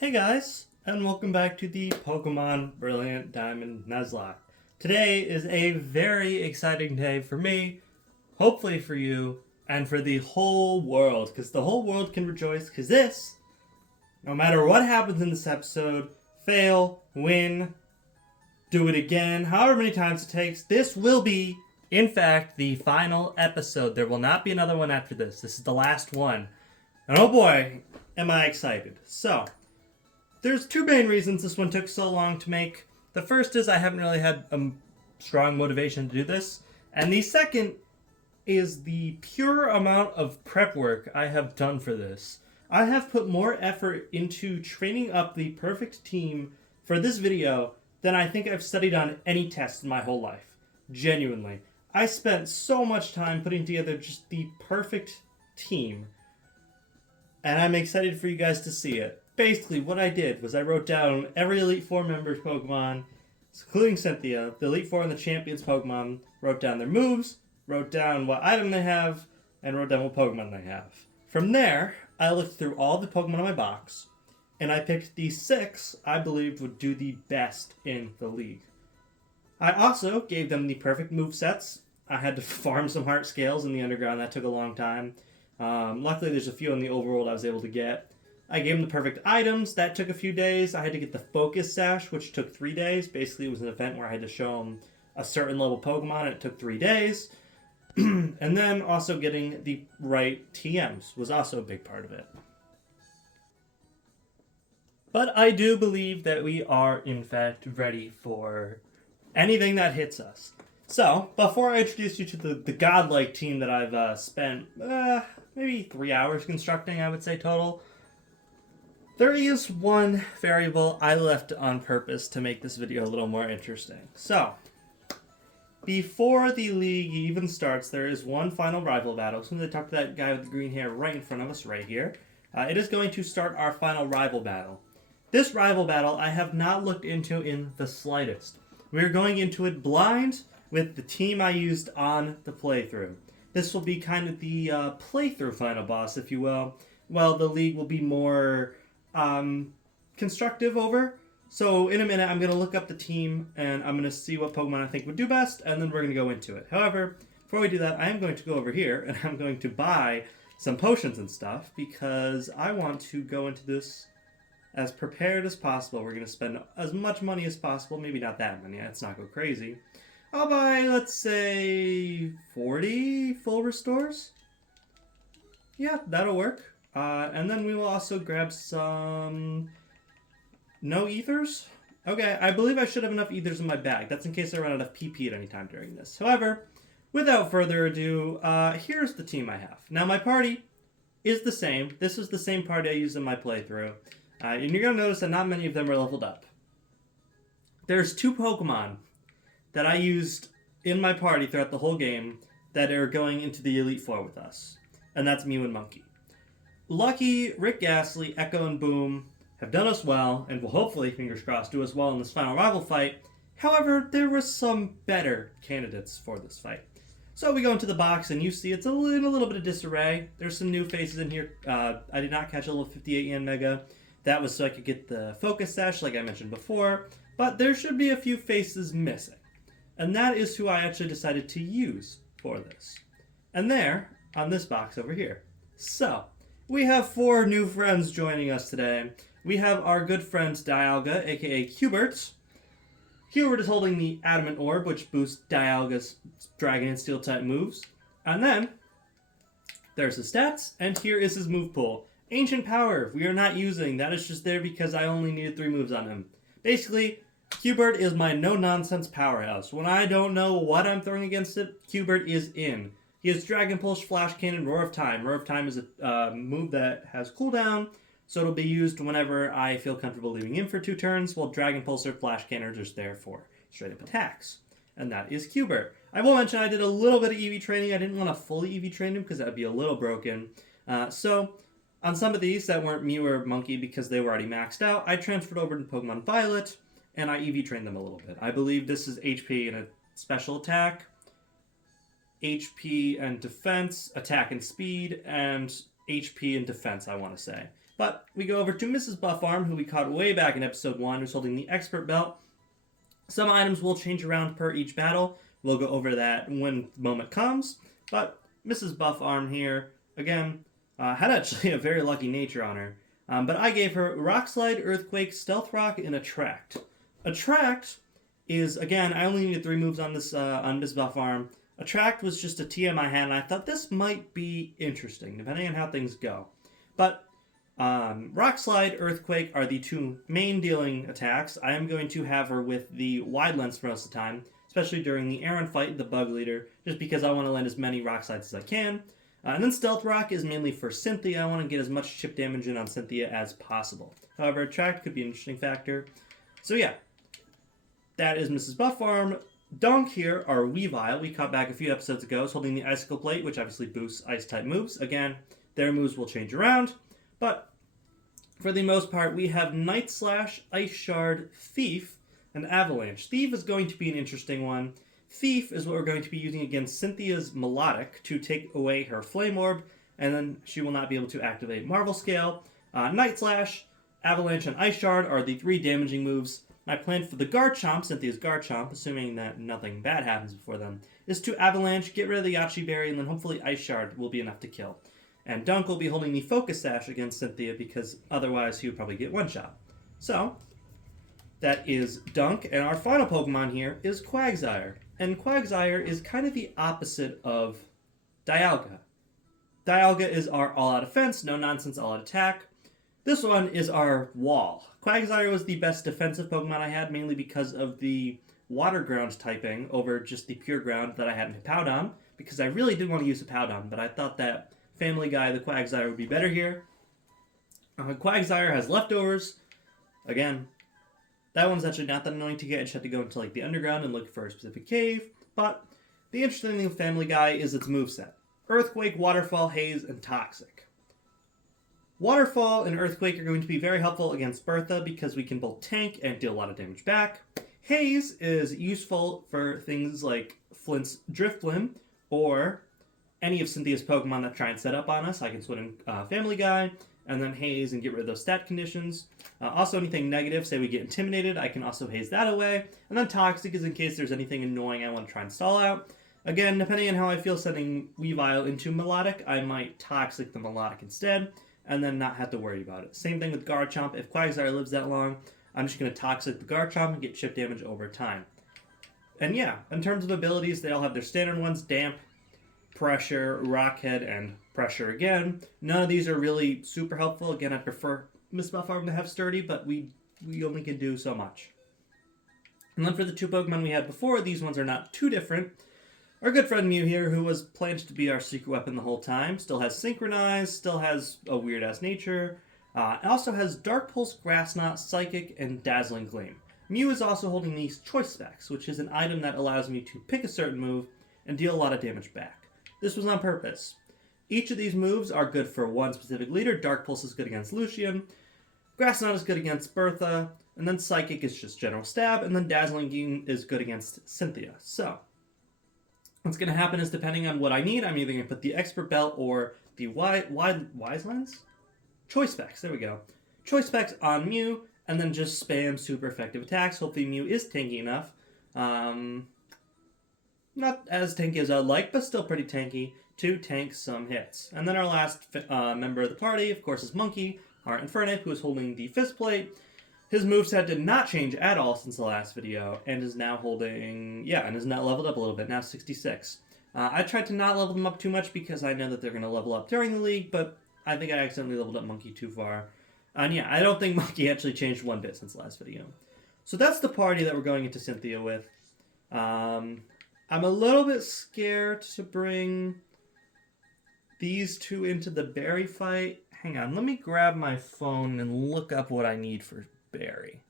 Hey guys, and welcome back to the Pokemon Brilliant Diamond Nuzlocke. Today is a very exciting day for me, hopefully for you, and for the whole world, because the whole world can rejoice, because this, no matter what happens in this episode, fail, win, do it again, however many times it takes, this will be, in fact, the final episode. There will not be another one after this. This is the last one. And oh boy, am I excited. So, there's two main reasons this one took so long to make. The first is I haven't really had a strong motivation to do this. And the second is the pure amount of prep work I have done for this. I have put more effort into training up the perfect team for this video than I think I've studied on any test in my whole life. Genuinely. I spent so much time putting together just the perfect team. And I'm excited for you guys to see it. Basically, what I did was I wrote down every Elite Four member's Pokemon, including Cynthia, the Elite Four and the Champions Pokemon, wrote down their moves, wrote down what item they have, and wrote down what Pokemon they have. From there, I looked through all the Pokemon in my box, and I picked the 6 I believed would do the best in the league. I also gave them the perfect move sets. I had to farm some heart scales in the underground. That took a long time. Luckily, there's a few in the overworld I was able to get. I gave them the perfect items. That took a few days. I had to get the Focus Sash, which took 3 days. Basically, it was an event where I had to show them a certain level Pokemon, and it took 3 days. And then also getting the right TMs was also a big part of it. But I do believe that we are, in fact, ready for anything that hits us. So, before I introduce you to the godlike team that I've spent maybe 3 hours constructing, I would say total, there is one variable I left on purpose to make this video a little more interesting. So, before the league even starts, there is one final rival battle. So I'm going to talk to that guy with the green hair right in front of us, right here. It is going to start our final rival battle. This rival battle I have not looked into in the slightest. We are going into it blind with the team I used on the playthrough. This will be kind of the playthrough final boss, if you will. Well, the league will be more constructive over. So in a minute, I'm going to look up the team, and I'm going to see what Pokemon I think would do best, and then we're going to go into it. However, before we do that, I am going to go over here, and I'm going to buy some potions and stuff, because I want to go into this as prepared as possible. We're going to spend as much money as possible. Maybe not that many. Let's not go crazy. I'll buy, let's say, 40 full restores. Yeah, that'll work. And then we will also grab some... No ethers? Okay, I believe I should have enough ethers in my bag. That's in case I run out of PP at any time during this. However, without further ado, here's the team I have. Now, my party is the same. This is the same party I used in my playthrough. And you're going to notice that not many of them are leveled up. There's 2 Pokemon that I used in my party throughout the whole game that are going into the Elite Four with us. And that's Mew and Monkey. Lucky, Rick Ghastly, Echo, and Boom have done us well, and will hopefully, fingers crossed, do us well in this final rival fight. However, there were some better candidates for this fight. So we go into the box, and you see it's in a little bit of disarray. There's some new faces in here. I did not catch a level 58 Yanmega. That was so I could get the Focus Sash, like I mentioned before. But there should be a few faces missing. And that is who I actually decided to use for this. And there, on this box over here. So, we have 4 new friends joining us today. We have our good friend Dialga, aka Hubert. Hubert is holding the Adamant Orb, which boosts Dialga's Dragon and Steel type moves. And then, there's his stats, and here is his move pool. Ancient Power, we are not using. That is just there because I only needed 3 moves on him. Basically, Hubert is my no-nonsense powerhouse. When I don't know what I'm throwing against it, Hubert is in. He has Dragon Pulse, Flash Cannon, Roar of Time. Roar of Time is a move that has cooldown, so it'll be used whenever I feel comfortable leaving him for 2 turns, while Dragon Pulse or Flash Cannon are just there for straight-up attacks. And that is Hubert. I will mention I did a little bit of EV training. I didn't want to fully EV train him because that would be a little broken. So, on some of these that weren't Mew or Monkey because they were already maxed out, I transferred over to Pokemon Violet, and I EV trained them a little bit. I believe this is HP and a special attack, HP and defense, attack and speed, and HP and defense, I want to say. But we go over to Mrs. Buffarm, who we caught way back in episode 1, who's holding the expert belt. Some items will change around per each battle. We'll go over that when the moment comes. But Mrs. Buffarm here, again, had actually a very lucky nature on her. But I gave her Rock Slide, Earthquake, Stealth Rock, and Attract. Attract is, again, I only needed 3 moves on this on Mrs. Buffarm. Attract was just a TM I had, and I thought this might be interesting, depending on how things go. But Rock Slide, Earthquake are the 2 main dealing attacks. I am going to have her with the Wide Lens for most of the time, especially during the Aaron fight, the Bug Leader, just because I want to land as many Rock Slides as I can. And then Stealth Rock is mainly for Cynthia. I want to get as much chip damage in on Cynthia as possible. However, Attract could be an interesting factor. So yeah, that is Mrs. Buffarm. Dunk here are Weavile. We caught back a few episodes ago, is holding the Icicle Plate, which obviously boosts Ice-type moves. Again, their moves will change around, but for the most part, we have Night Slash, Ice Shard, Thief, and Avalanche. Thief is going to be an interesting one. Thief is what we're going to be using against Cynthia's Melodic to take away her Flame Orb, and then she will not be able to activate Marvel Scale. Night Slash, Avalanche, and Ice Shard are the 3 damaging moves. I plan for the Garchomp, Cynthia's Garchomp, assuming that nothing bad happens before then, is to Avalanche, get rid of the Yachi Berry, and then hopefully Ice Shard will be enough to kill. And Dunk will be holding the Focus Sash against Cynthia because otherwise he would probably get one-shot. So, that is Dunk, and our final Pokemon here is Quagsire. And Quagsire is kind of the opposite of Dialga. Dialga is our all-out defense, no-nonsense all-out attack. This one is our wall. Quagsire was the best defensive Pokemon I had, mainly because of the Water Ground typing over just the Pure Ground that I had in Hippowdon, because I really did want to use Hippowdon, but I thought that Family Guy, the Quagsire, would be better here. Quagsire has leftovers. Again, that one's actually not that annoying to get. I just have to go into like the underground and look for a specific cave. But the interesting thing with Family Guy is its moveset. Earthquake, Waterfall, Haze, and Toxic. Waterfall and Earthquake are going to be very helpful against Bertha because we can both tank and deal a lot of damage back. Haze is useful for things like Flint's Drifblim or any of Cynthia's Pokemon that try and set up on us. I can switch in Family Guy and then Haze and get rid of those stat conditions. Also anything negative, say we get intimidated, I can also Haze that away. And then Toxic is in case there's anything annoying I want to try and stall out. Again, depending on how I feel sending Weavile into Melodic, I might Toxic the Melodic instead, and then not have to worry about it. Same thing with Garchomp. If Quagsire lives that long, I'm just going to Toxic the Garchomp and get chip damage over time. And yeah, in terms of abilities, they all have their standard ones, Damp, Pressure, Rockhead, and Pressure again. None of these are really super helpful. Again, I prefer Miss Buffarm to have Sturdy, but we only can do so much. And then for the 2 Pokemon we had before, these ones are not too different. Our good friend Mew here, who was planned to be our secret weapon the whole time, still has Synchronize, still has a weird-ass nature, also has Dark Pulse, Grass Knot, Psychic, and Dazzling Gleam. Mew is also holding these Choice Specs, which is an item that allows me to pick a certain move and deal a lot of damage back. This was on purpose. Each of these moves are good for one specific leader. Dark Pulse is good against Lucian, Grass Knot is good against Bertha, and then Psychic is just general stab, and then Dazzling Gleam is good against Cynthia. So, what's going to happen is, depending on what I need, I'm either going to put the Expert Belt or the Wise Lens? Choice Specs, there we go. Choice Specs on Mew, and then just spam super effective attacks. Hopefully Mew is tanky enough. Not as tanky as I'd like, but still pretty tanky to tank some hits. And then our last member of the party, of course, is Monkey, our Infernape, who is holding the Fist Plate. His moveset did not change at all since the last video, and is now holding, and is now leveled up a little bit, now 66. I tried to not level them up too much because I know that they're going to level up during the league, but I think I accidentally leveled up Monkey too far. And yeah, I don't think Monkey actually changed one bit since the last video. So that's the party that we're going into Cynthia with. I'm a little bit scared to bring these 2 into the Berry fight. Hang on, let me grab my phone and look up what I need for Barry.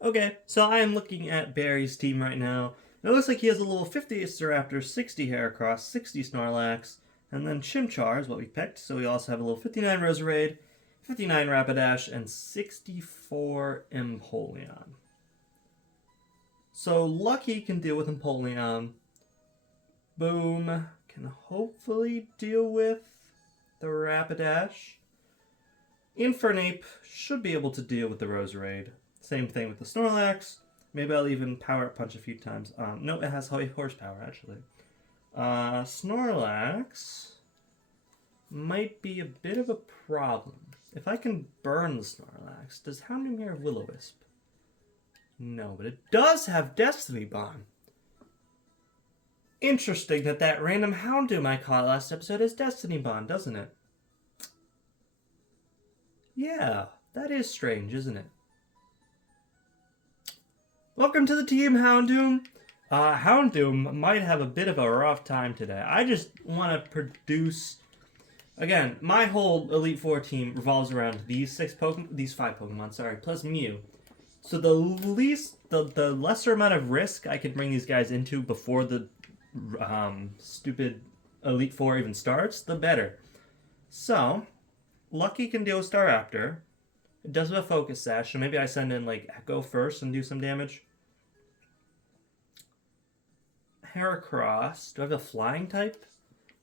Okay, so I am looking at Barry's team right now. It looks like he has a little 50 Staraptor, 60 Heracross, 60 Snorlax, and then Chimchar is what we picked. So we also have a little 59 Roserade, 59 Rapidash, and 64 Empoleon. So Lucky can deal with Empoleon. Boom can hopefully deal with the Rapidash. Infernape should be able to deal with the Roserade. Same thing with the Snorlax. Maybe I'll even Power Up Punch a few times. No, it has high horsepower, actually. Snorlax might be a bit of a problem. If I can burn the Snorlax, does Houndoom here have Will-O-Wisp? No, but it does have Destiny Bond. Interesting that random Houndoom I caught last episode has Destiny Bond, doesn't it? Yeah, that is strange, isn't it? Welcome to the team, Houndoom. Houndoom might have a bit of a rough time today. I just want to produce... Again, my whole Elite Four team revolves around these five Pokemon, sorry, plus Mew. So the lesser amount of risk I could bring these guys into before the stupid Elite Four even starts, the better. So, Lucky can deal with Staraptor. It does have a Focus Sash, so maybe I send in like Echo first and do some damage. Heracross. Do I have a Flying type?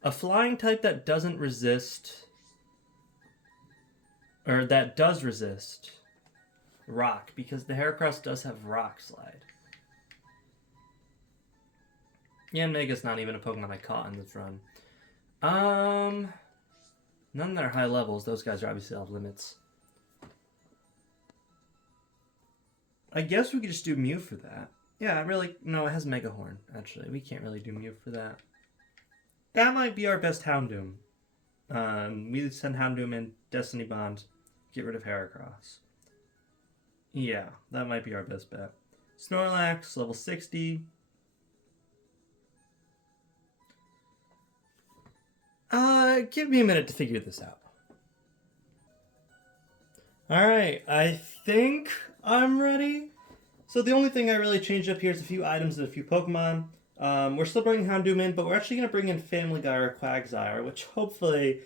A Flying type that doesn't resist... Or that does resist Rock, because the Heracross does have Rock Slide. Yeah, Mega's not even a Pokemon I caught in this run. None that are high levels. Those guys are obviously off limits. I guess we could just do Mew for that. Yeah, really... No, it has Mega Horn, actually. We can't really do Mew for that. That might be our best Houndoom. We send Houndoom in Destiny Bond. Get rid of Heracross. Yeah, that might be our best bet. Snorlax, level 60. Give me a minute to figure this out. Alright, I think I'm ready. So the only thing I really changed up here is a few items and a few Pokemon. We're still bringing Houndoom in, but we're actually going to bring in Family Guy or Quagsire, which hopefully,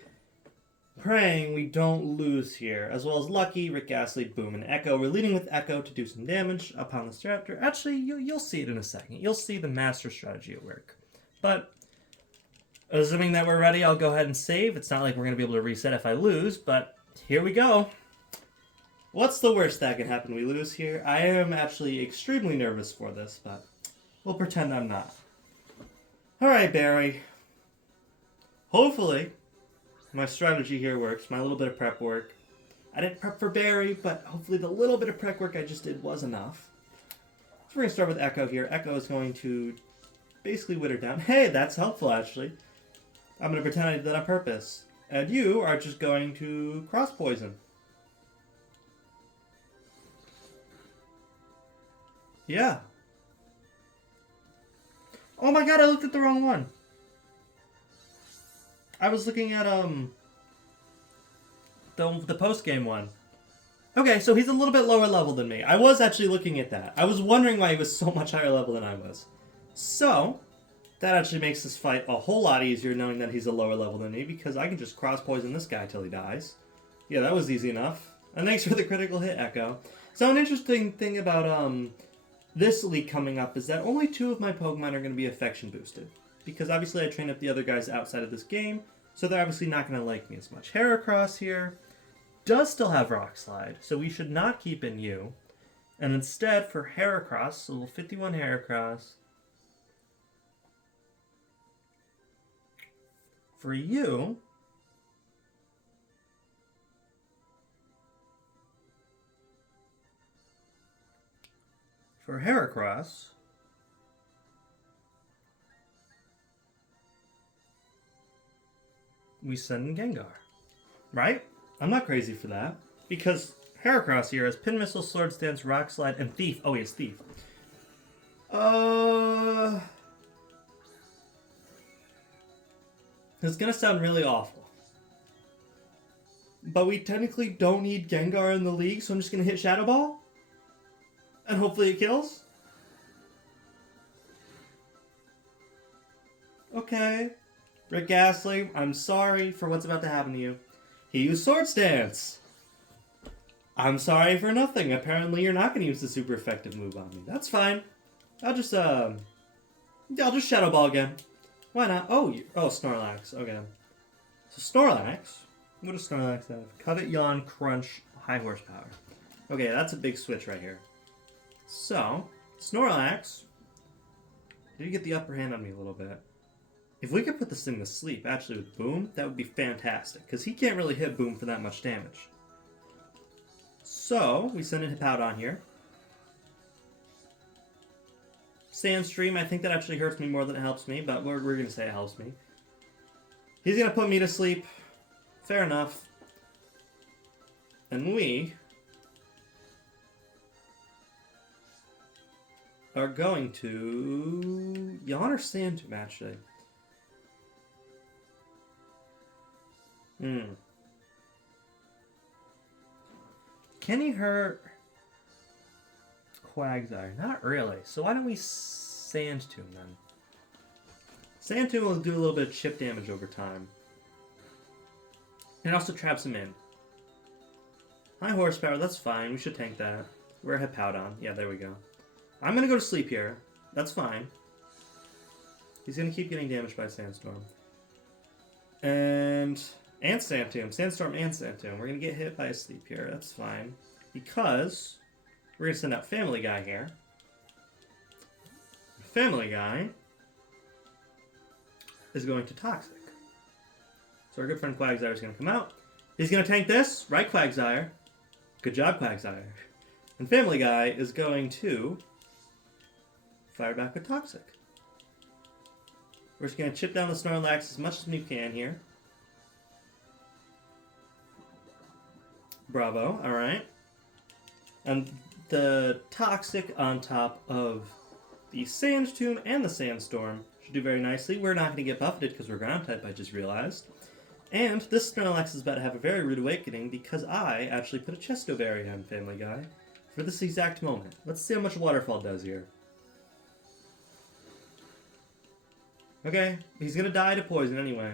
praying we don't lose here. As well as Lucky, Rick Ghastly, Boom, and Echo. We're leading with Echo to do some damage upon the Staraptor. Actually, you'll see it in a second. You'll see the master strategy at work. But, assuming that we're ready, I'll go ahead and save. It's not like we're going to be able to reset if I lose, but here we go. What's the worst that can happen we lose here? I am actually extremely nervous for this, but we'll pretend I'm not. Alright, Barry. Hopefully, my strategy here works. My little bit of prep work. I didn't prep for Barry, but hopefully the little bit of prep work I just did was enough. So we're going to start with Echo here. Echo is going to basically wither down. Hey, that's helpful, actually. I'm going to pretend I did that on purpose. And you are just going to cross poison. Yeah. Oh my god, I looked at the wrong one. I was looking at, the post-game one. Okay, so he's a little bit lower level than me. I was actually looking at that. I was wondering why he was so much higher level than I was. So, that actually makes this fight a whole lot easier knowing that he's a lower level than me, because I can just cross-poison this guy till he dies. Yeah, that was easy enough. And thanks for the critical hit, Echo. So an interesting thing about, this league coming up is that only 2 of my Pokemon are going to be affection boosted. Because obviously I trained up the other guys outside of this game, so they're obviously not going to like me as much. Heracross here does still have Rock Slide, so we should not keep in you. And instead, for Heracross, level 51 Heracross, for you, for Heracross, we send in Gengar. Right? I'm not crazy for that. Because Heracross here has Pin Missile, Sword Stance, Rock Slide, and Thief. Oh, he has Thief. It's gonna sound really awful. But we technically don't need Gengar in the league, so I'm just gonna hit Shadow Ball? And hopefully it kills? Okay. Rick Ghastly, I'm sorry for what's about to happen to you. He used Sword Stance. I'm sorry for nothing. Apparently you're not going to use the super effective move on me. That's fine. I'll just Shadow Ball again. Why not? Oh, Snorlax. Okay. So Snorlax What does Snorlax have? Covet, Yawn, Crunch, High Horsepower. Okay, that's a big switch right here. So, Snorlax, did you get the upper hand on me a little bit? If we could put this thing to sleep, actually, with Boom, that would be fantastic. Because he can't really hit Boom for that much damage. So, we send a Hippowdon here. Sandstream, I think that actually hurts me more than it helps me, but we're going to say it helps me. He's going to put me to sleep. Fair enough. And we are going to Yawn or Sandtomb, actually. Can he hurt Quagsire? Not really. So why don't we Sandtomb then? Sandtomb will do a little bit of chip damage over time. And it also traps him in. High horsepower, that's fine. We should tank that. We're a Hippowdon. Yeah, there we go. I'm going to go to sleep here. That's fine. He's going to keep getting damaged by Sandstorm. And Sandtomb. Sandstorm and Sandtomb. We're going to get hit by a sleep here. That's fine. Because we're going to send out Family Guy here. Family Guy is going to Toxic. So our good friend Quagsire is going to come out. He's going to tank this. Right, Quagsire? Good job, Quagsire. And Family Guy is going to fire back with Toxic. We're just going to chip down the Snorlax as much as we can here. Bravo. Alright. And the Toxic on top of the Sandtomb and the Sandstorm should do very nicely. We're not going to get buffeted because we're ground type, I just realized. And this Snorlax is about to have a very rude awakening because I actually put a Chesto Berry on Family Guy for this exact moment. Let's see how much Waterfall does here. Okay, he's going to die to poison anyway.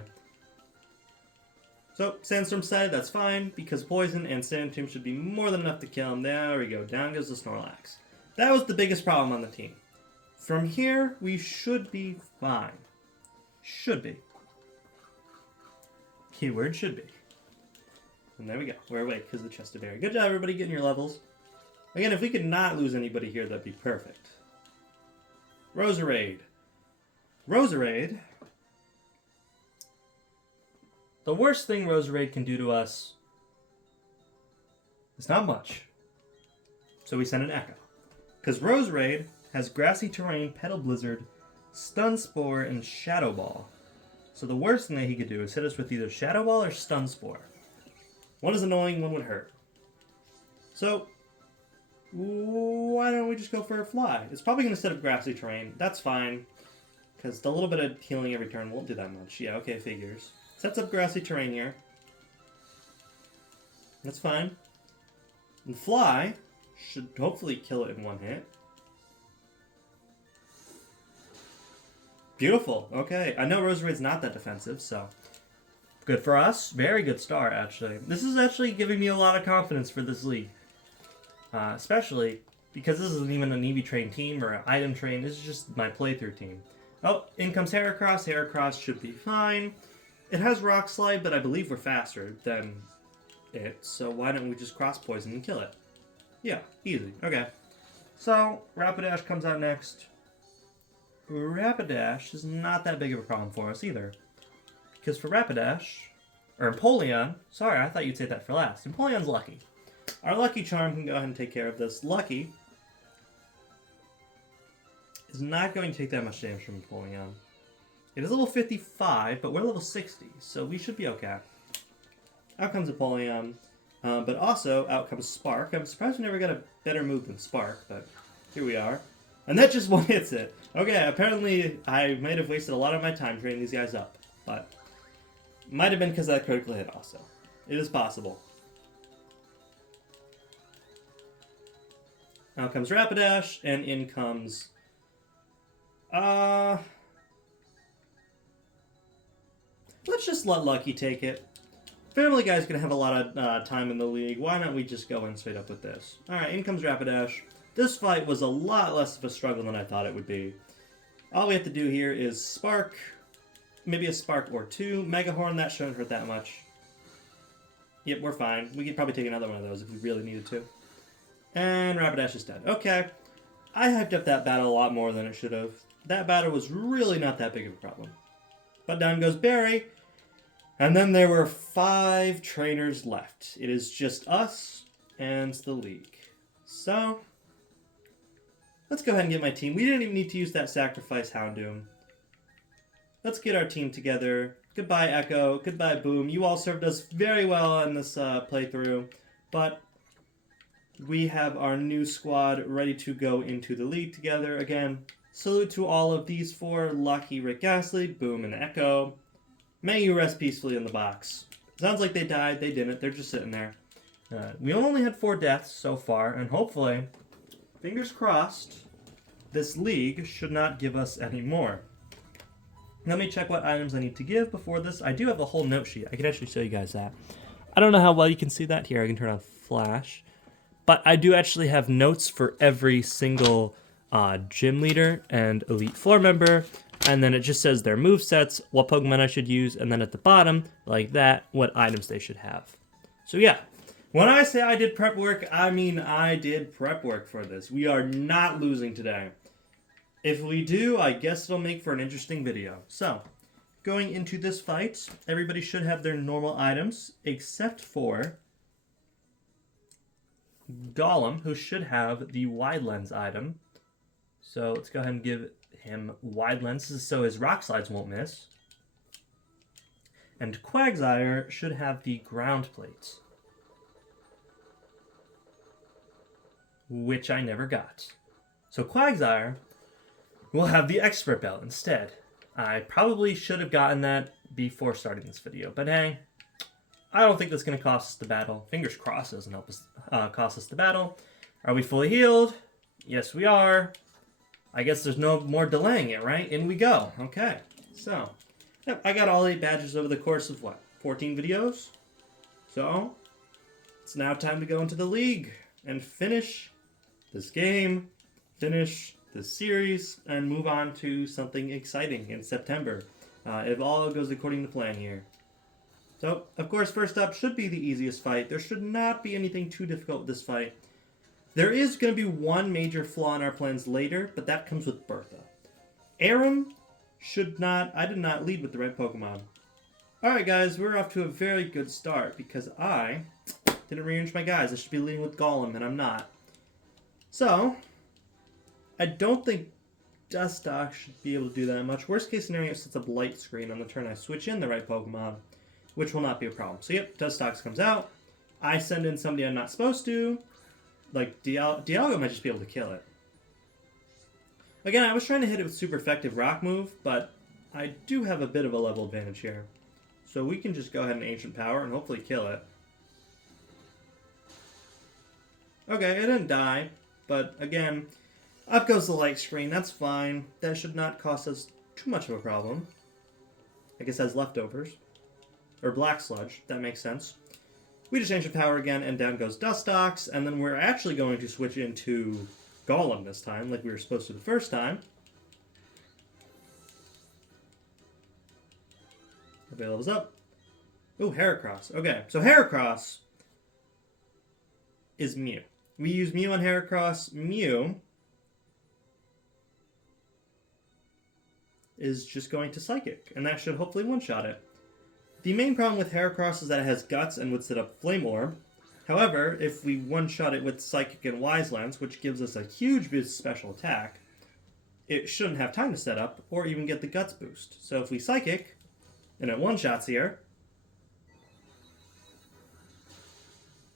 So, Sandstorm side, that's fine, because poison and Sandtomb should be more than enough to kill him. There we go, down goes the Snorlax. That was the biggest problem on the team. From here, we should be fine. Should be. Keyword should be. And there we go. We're awake because of the Chesto Berry. Good job, everybody, getting your levels. Again, if we could not lose anybody here, that'd be perfect. Roserade. Roserade. The worst thing Roserade can do to us is not much. So we send an Echo. Because Roserade has Grassy Terrain, Petal Blizzard, Stun Spore, and Shadow Ball. So the worst thing that he could do is hit us with either Shadow Ball or Stun Spore. One is annoying, one would hurt. So, why don't we just go for a Fly? It's probably going to set up Grassy Terrain. That's fine. Because the little bit of healing every turn won't do that much. Yeah, okay, figures. Sets up Grassy Terrain here. That's fine. And Fly should hopefully kill it in one hit. Beautiful. Okay. I know Roserade's not that defensive, so good for us. Very good start, actually. This is actually giving me a lot of confidence for this league. Especially because this isn't even an Eevee train team or an item train. This is just my playthrough team. Oh, in comes Heracross. Heracross should be fine. It has Rock Slide, but I believe we're faster than it. So why don't we just Cross Poison and kill it? Yeah, easy. Okay. So, Rapidash comes out next. Rapidash is not that big of a problem for us either. Because for Rapidash, or Empoleon, sorry, I thought you'd say that for last. Empoleon's Lucky. Our Lucky Charm can go ahead and take care of this. Lucky is not going to take that much damage from Empoleon. It is level 55, but we're level 60, so we should be okay. Out comes Empoleon, but also out comes Spark. I'm surprised we never got a better move than Spark, but here we are. And that just one hits it. Okay, apparently I might have wasted a lot of my time training these guys up, but might have been because of that critical hit also. It is possible. Out comes Rapidash, and in comes... let's just let Lucky take it. Family Guy's going to have a lot of time in the league. Why don't we just go in straight up with this? Alright, in comes Rapidash. This fight was a lot less of a struggle than I thought it would be. All we have to do here is Spark, maybe a Spark or two. Mega Horn, that shouldn't hurt that much. Yep, we're fine. We could probably take another one of those if we really needed to. And Rapidash is dead. Okay. I hyped up that battle a lot more than it should have. That battle was really not that big of a problem. But down goes Barry. And then there were 5 trainers left. It is just us and the league. So, let's go ahead and get my team. We didn't even need to use that sacrifice Houndoom. Let's get our team together. Goodbye, Echo. Goodbye, Boom. You all served us very well in this playthrough. But we have our new squad ready to go into the league together. Again, salute to all of these 4. Lucky, Rick Gasly, Boom, and Echo. May you rest peacefully in the box. Sounds like they died. They didn't. They're just sitting there. We only had 4 deaths so far, and hopefully, fingers crossed, this league should not give us any more. Let me check what items I need to give before this. I do have a whole note sheet. I can actually show you guys that. I don't know how well you can see that. Here, I can turn on flash. But I do actually have notes for every single gym leader and elite floor member. And then it just says their movesets, what Pokemon I should use, and then at the bottom, like that, what items they should have. So yeah, when I say I did prep work, I mean I did prep work for this. We are not losing today. If we do, I guess it'll make for an interesting video. So, going into this fight, everybody should have their normal items, except for Golem, who should have the wide lens item. So let's go ahead and give him wide lenses so his rock slides won't miss. And Quagsire should have the ground plate, which I never got. So Quagsire will have the expert belt instead. I probably should have gotten that before starting this video, but hey, I don't think that's going to cost us the battle. Fingers crossed it doesn't help us cost us the battle. Are we fully healed? Yes, we are. I guess there's no more delaying it, right? In we go. Okay, so yep, I got all 8 badges over the course of what, 14 videos? So it's now time to go into the league and finish this game, finish this series, and move on to something exciting in September. If all goes according to plan here. So, of course, first up should be the easiest fight. There should not be anything too difficult with this fight. There is going to be one major flaw in our plans later, but that comes with Bertha. Aram should not... I did not lead with the right Pokemon. Alright guys, we're off to a very good start because I didn't rearrange my guys. I should be leading with Golem, and I'm not. So, I don't think Dustox should be able to do that much. Worst case scenario, it sets up Light Screen on the turn I switch in the right Pokemon, which will not be a problem. So yep, Dustox comes out. I send in somebody I'm not supposed to. Like, Dialga might just be able to kill it. Again, I was trying to hit it with super effective Rock move, but I do have a bit of a level advantage here. So we can just go ahead and Ancient Power and hopefully kill it. Okay, it didn't die, but again, up goes the Light Screen. That's fine. That should not cost us too much of a problem. I guess that's leftovers. Or Black Sludge. That makes sense. We just Ancient Power again, and down goes Dustox, and then we're actually going to switch into Golem this time, like we were supposed to the first time. Everybody levels up. Ooh, Heracross. Okay, so Heracross is Mew. We use Mew on Heracross. Mew is just going to Psychic, and that should hopefully one-shot it. The main problem with Heracross is that it has Guts and would set up Flame Orb. However, if we one-shot it with Psychic and Wise Lance, which gives us a huge boost special attack, it shouldn't have time to set up or even get the Guts boost. So if we Psychic, and it one-shots here,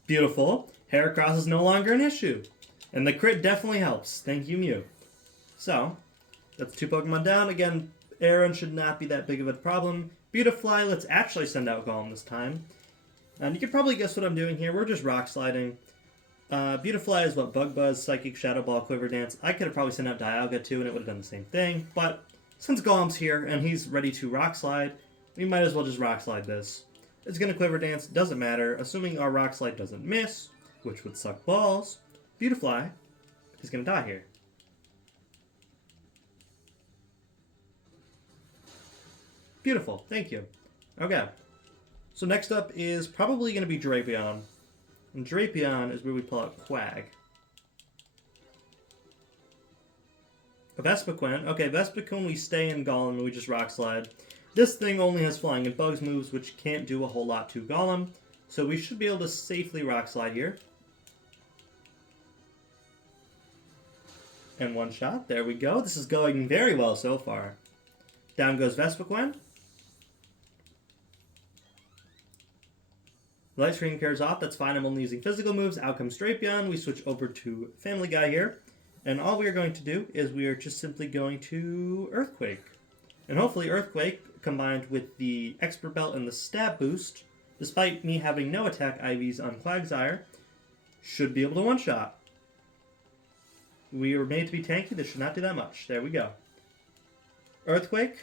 beautiful, Heracross is no longer an issue. And the crit definitely helps. Thank you, Mew. So, that's 2 Pokemon down. Again, Aaron should not be that big of a problem. Beautifly, let's actually send out Golem this time. And you can probably guess what I'm doing here. We're just Rock Sliding. Beautifly is what Bug Buzz, Psychic, Shadow Ball, Quiver Dance. I could have probably sent out Dialga too, and it would have done the same thing. But since Golem's here and he's ready to Rock Slide, we might as well just Rock Slide this. It's going to Quiver Dance, doesn't matter. Assuming our Rock Slide doesn't miss, which would suck balls, Beautifly is going to die here. Beautiful, thank you. Okay, So next up is probably going to be Drapion. And Drapion is where we pull out Quag. A Vespiquen. Okay, Vespiquen, we stay in Golem and we just Rock Slide. This thing only has Flying and Bugs moves, which can't do a whole lot to Golem. So we should be able to safely Rock Slide here. And one shot. There we go. This is going very well so far. Down goes Vespiquen. Light Screen carries off. That's fine. I'm only using physical moves. Out comes Drapion. We switch over to Family Guy here. And all we are going to do is we are just simply going to Earthquake. And hopefully Earthquake, combined with the Expert Belt and the Stab Boost, despite me having no attack IVs on Quagsire, should be able to one-shot. We are made to be tanky. This should not do that much. There we go. Earthquake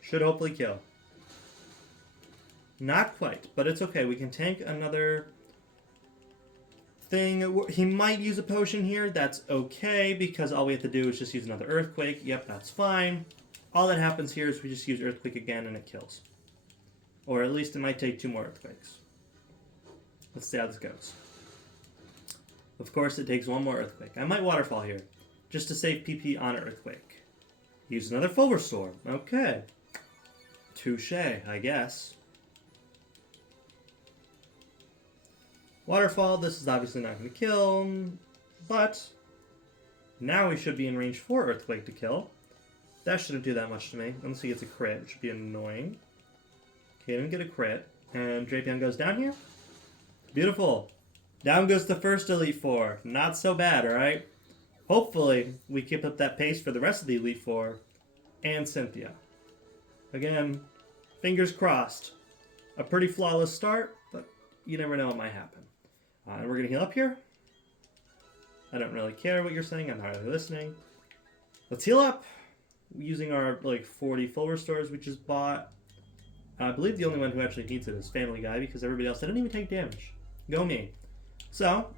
should hopefully kill. Not quite, but it's okay. We can tank another thing. He might use a potion here. That's okay, because all we have to do is just use another Earthquake. Yep, that's fine. All that happens here is we just use Earthquake again and it kills. Or at least it might take 2 more Earthquakes. Let's see how this goes. Of course, it takes 1 more Earthquake. I might Waterfall here, just to save PP on Earthquake. Use another Full Restore. Okay. Touche, I guess. Waterfall, this is obviously not going to kill, but now we should be in range for Earthquake to kill. That shouldn't do that much to me, unless he gets a crit, which would be annoying. Okay, didn't get a crit, and Drapion goes down here. Beautiful. Down goes the first Elite Four. Not so bad, alright? Hopefully, we keep up that pace for the rest of the Elite Four and Cynthia. Again, fingers crossed. A pretty flawless start, but you never know what might happen. And we're going to heal up here. I don't really care what you're saying. I'm not really listening. Let's heal up. Using our 40 full restores we just bought. I believe the only one who actually needs it is Family Guy, because everybody else didn't even take damage. Go me. So,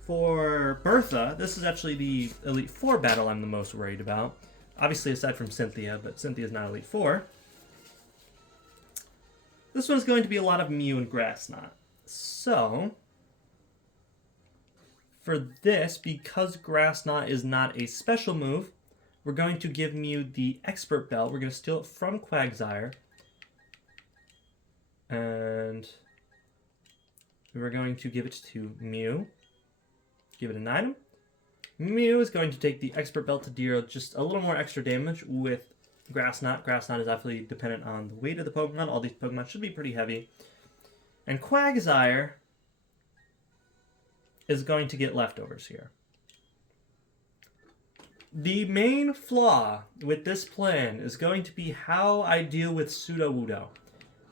for Bertha, this is actually the Elite Four battle I'm the most worried about. Obviously, aside from Cynthia, but Cynthia's not Elite Four. This one's going to be a lot of Mew and Grass Knot. So, for this, because Grass Knot is not a special move, we're going to give Mew the Expert Belt. We're going to steal it from Quagsire. And we're going to give it to Mew. Give it an item. Mew is going to take the Expert Belt to deal just a little more extra damage with Grass Knot. Grass Knot is absolutely dependent on the weight of the Pokemon. All these Pokemon should be pretty heavy. And Quagsire is going to get leftovers here. The main flaw with this plan is going to be how I deal with Sudowoodo.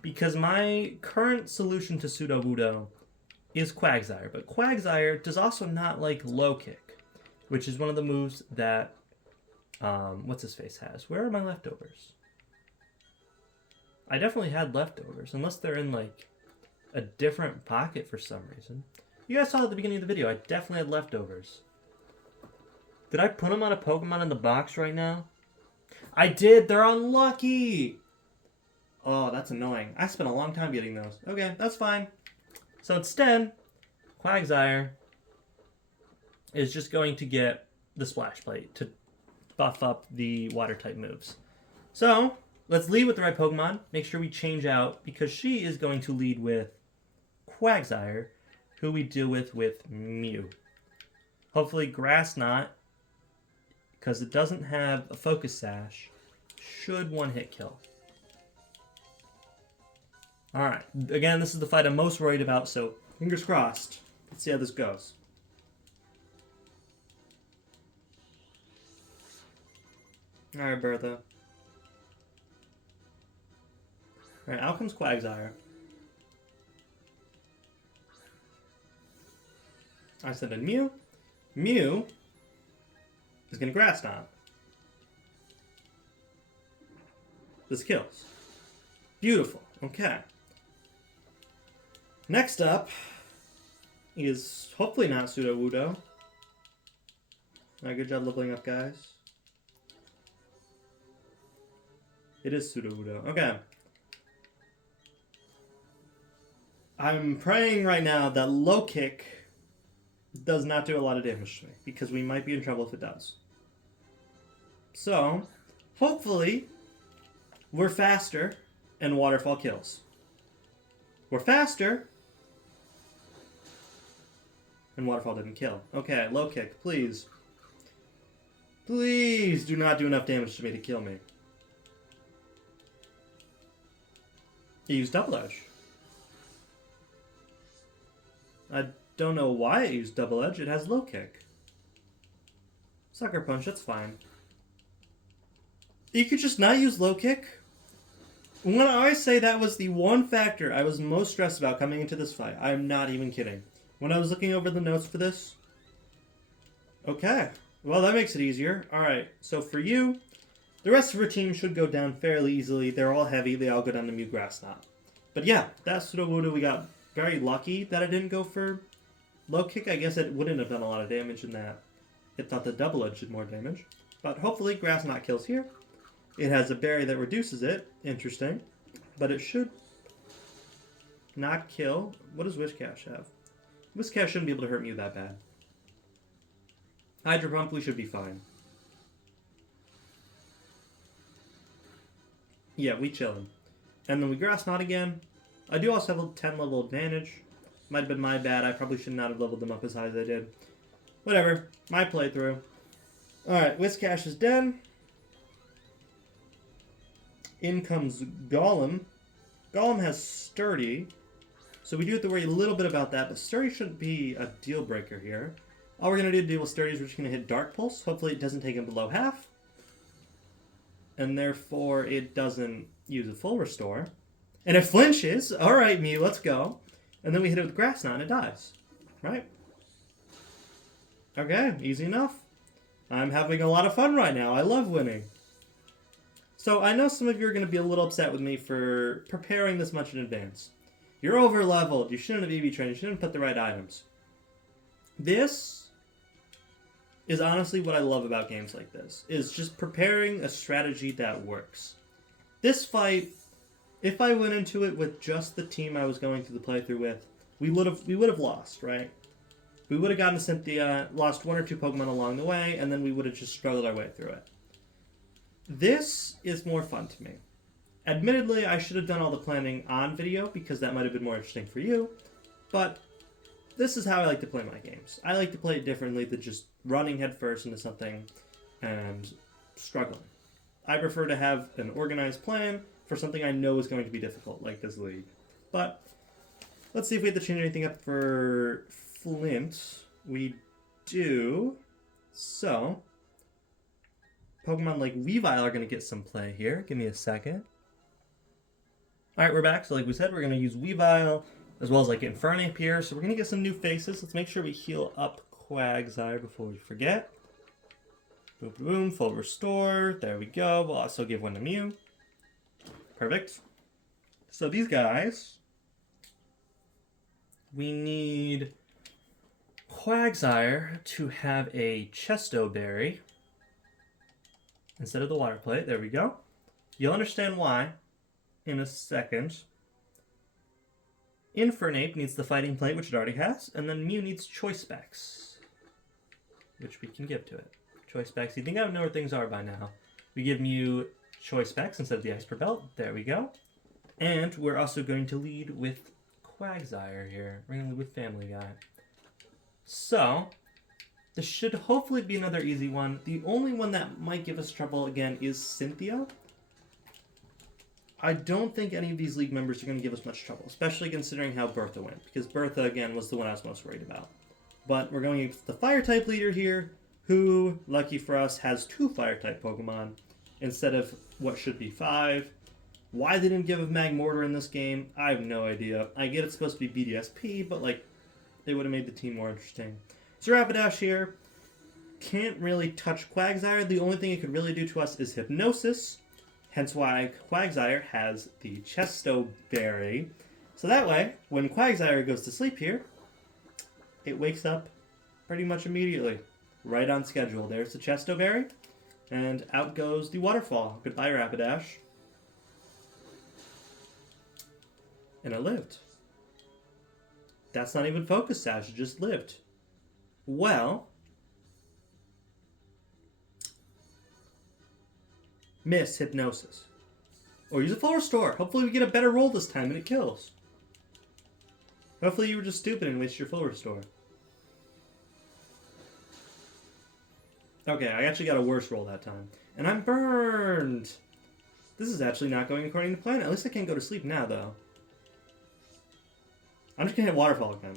Because my current solution to Sudowoodo is Quagsire. But Quagsire does also not like Low Kick, which is one of the moves that, what's-his-face has. Where are my leftovers? I definitely had leftovers, unless they're in, a different pocket for some reason. You guys saw at the beginning of the video, I definitely had leftovers. Did I put them on a Pokemon in the box right now? I did! They're unlucky! Oh, that's annoying. I spent a long time getting those. Okay, that's fine. So instead, Quagsire is just going to get the Splash Plate to buff up the Water-type moves. So, let's lead with the right Pokemon. Make sure we change out, because she is going to lead with Quagsire, who we deal with Mew. Hopefully Grass Knot, because it doesn't have a Focus Sash, should one-hit kill. Alright, again, this is the fight I'm most worried about, so fingers crossed. Let's see how this goes. Alright, Bertha. Alright, out comes Quagsire. I send in Mew. Mew is going to Grass Knot. This kills. Beautiful. Okay. Next up is hopefully not Sudowoodo. Alright, good job leveling up, guys. It is Sudowoodo. Okay. I'm praying right now that low kick does not do a lot of damage to me, because we might be in trouble if it does. So, hopefully, we're faster and waterfall kills. We're faster and waterfall didn't kill. Okay, low kick, please. Please do not do enough damage to me to kill me. He used double edge. I don't know why it used double edge. It has low kick. Sucker punch, that's fine. You could just not use low kick. When I say that was the one factor I was most stressed about coming into this fight, I'm not even kidding. When I was looking over the notes for this. Okay. Well, that makes it easier. Alright, so for you, the rest of your team should go down fairly easily. They're all heavy. They all go down to Mew Grass Knot. But yeah, that's what we got. Very lucky that I didn't go for low kick. I guess it wouldn't have done a lot of damage in that. It thought the double edge did more damage. But hopefully Grass Knot kills here. It has a berry that reduces it. Interesting. But it should not kill. What does Whiscash have? Whiscash shouldn't be able to hurt Mew that bad. Hydro Pump, we should be fine. Yeah, we chillin'. And then we Grass Knot again. I do also have a 10 level advantage. Might have been my bad. I probably should not have leveled them up as high as I did. Whatever. My playthrough. Alright, Whiscash is dead. In comes Golem. Golem has Sturdy. So we do have to worry a little bit about that, but Sturdy shouldn't be a deal breaker here. All we're going to do to deal with Sturdy is we're just going to hit Dark Pulse. Hopefully it doesn't take him below half. And therefore it doesn't use a full restore. And it flinches. Alright, Mew, let's go. And then we hit it with Grass Knot and it dies. Right? Okay, easy enough. I'm having a lot of fun right now. I love winning. So I know some of you are going to be a little upset with me for preparing this much in advance. You're over leveled. You shouldn't have EV trained. You shouldn't have put the right items. This is honestly what I love about games like this. Is just preparing a strategy that works. This fight, if I went into it with just the team I was going through the playthrough with, we would have lost, right? We would have gotten to Cynthia, lost one or two Pokemon along the way, and then we would have just struggled our way through it. This is more fun to me. Admittedly, I should have done all the planning on video because that might have been more interesting for you, but this is how I like to play my games. I like to play it differently than just running headfirst into something and struggling. I prefer to have an organized plan for something I know is going to be difficult, like this league. But let's see if we have to change anything up for Flint. We do. So, Pokemon like Weavile are going to get some play here. Give me a second. Alright, we're back. So like we said, we're going to use Weavile as well as like Infernape here. So we're going to get some new faces. Let's make sure we heal up Quagsire before we forget. Boom, boom, boom. Full restore. There we go. We'll also give one to Mew. Perfect. So these guys, we need Quagsire to have a Chesto Berry instead of the Water Plate. There we go. You'll understand why in a second. Infernape needs the Fighting Plate, which it already has, and then Mew needs Choice Specs, which we can give to it. Choice Specs, you think I would know where things are by now. We give Mew Choice Specs instead of the Expert Belt. There we go. And we're also going to lead with Quagsire here. We're going to lead with Family Guy. So, this should hopefully be another easy one. The only one that might give us trouble again is Cynthia. I don't think any of these league members are going to give us much trouble, especially considering how Bertha went, because Bertha, again, was the one I was most worried about. But we're going against the Fire-type leader here, who, lucky for us, has 2 Fire-type Pokemon instead of what should be 5. Why they didn't give a Magmortar in this game, I have no idea. I get it's supposed to be BDSP, but, like, it would have made the team more interesting. So Rapidash here can't really touch Quagsire. The only thing it could really do to us is Hypnosis, hence why Quagsire has the Chesto Berry. So that way, when Quagsire goes to sleep here, it wakes up pretty much immediately. Right on schedule. There's the Chesto Berry, and out goes the Waterfall. Goodbye, Rapidash. And it lived. That's not even Focus Sash, it just lived. Well, miss Hypnosis. Or use a full restore. Hopefully we get a better roll this time and it kills. Hopefully you were just stupid and waste your full restore. Okay, I actually got a worse roll that time. And I'm burned! This is actually not going according to plan. At least I can't go to sleep now, though. I'm just gonna hit Waterfall again.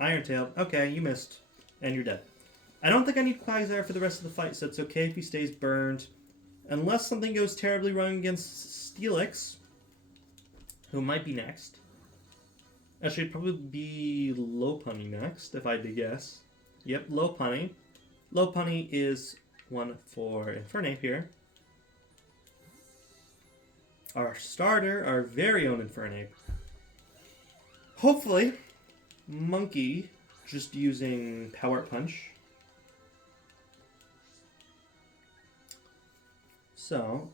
Iron Tail. Okay, you missed. And you're dead. I don't think I need Quagsire for the rest of the fight, so it's okay if he stays burned. Unless something goes terribly wrong against Steelix, who might be next. Actually, it'd probably be Lopunny next, if I had to guess. Yep, Lopunny. Lopunny is one for Infernape here. Our starter, our very own Infernape. Hopefully, Monkey just using Power Punch. So,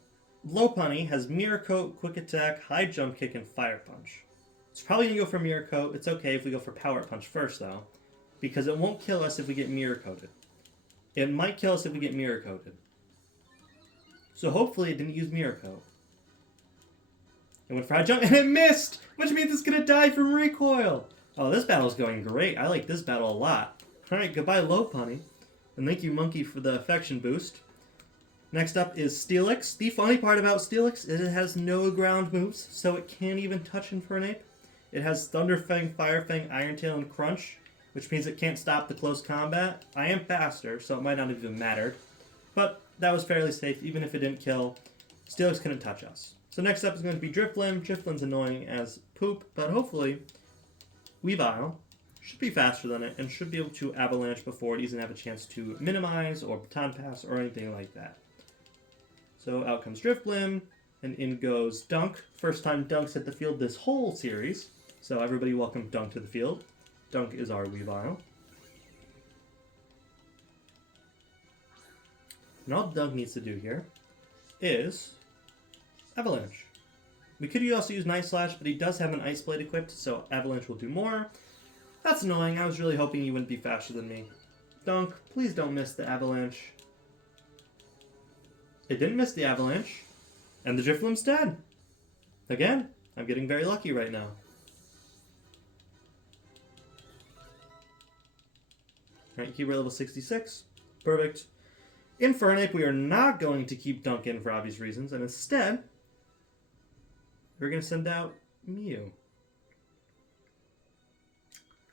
Lopunny has Mirror Coat, Quick Attack, High Jump Kick, and Fire Punch. It's probably going to go for Mirror Coat. It's okay if we go for Power Punch first, though, because it won't kill us if we get Mirror Coated. It might kill us if we get Mirror Coated. So hopefully it didn't use Mirror Coat. It went for High Jump, and it missed! Which means it's going to die from Recoil! Oh, this battle's going great. I like this battle a lot. Alright, goodbye Lopunny. And thank you, Monkey, for the affection boost. Next up is Steelix. The funny part about Steelix is it has no ground moves, so it can't even touch Infernape. It has Thunder Fang, Fire Fang, Iron Tail, and Crunch, which means it can't stop the close combat. I am faster, so it might not have even mattered. But that was fairly safe. Even if it didn't kill, Steelix couldn't touch us. So next up is going to be Drifblim. Drifblim's annoying as poop, but hopefully Weavile should be faster than it and should be able to Avalanche before it even have a chance to minimize or Baton Pass or anything like that. So out comes Drifblim, and in goes Dunk. First time Dunk's hit the field this whole series. So everybody welcome Dunk to the field. Dunk is our Weavile. And all Dunk needs to do here is Avalanche. We could also use Night Slash, but he does have an Ice Blade equipped, so Avalanche will do more. That's annoying. I was really hoping you wouldn't be faster than me. Dunk, please don't miss the Avalanche. It didn't miss the Avalanche. And the Drifblim's dead. Again, I'm getting very lucky right now. Alright, keyword level 66. Perfect. Infernape, we are not going to keep Dunk in for obvious reasons, and instead, we're going to send out Mew.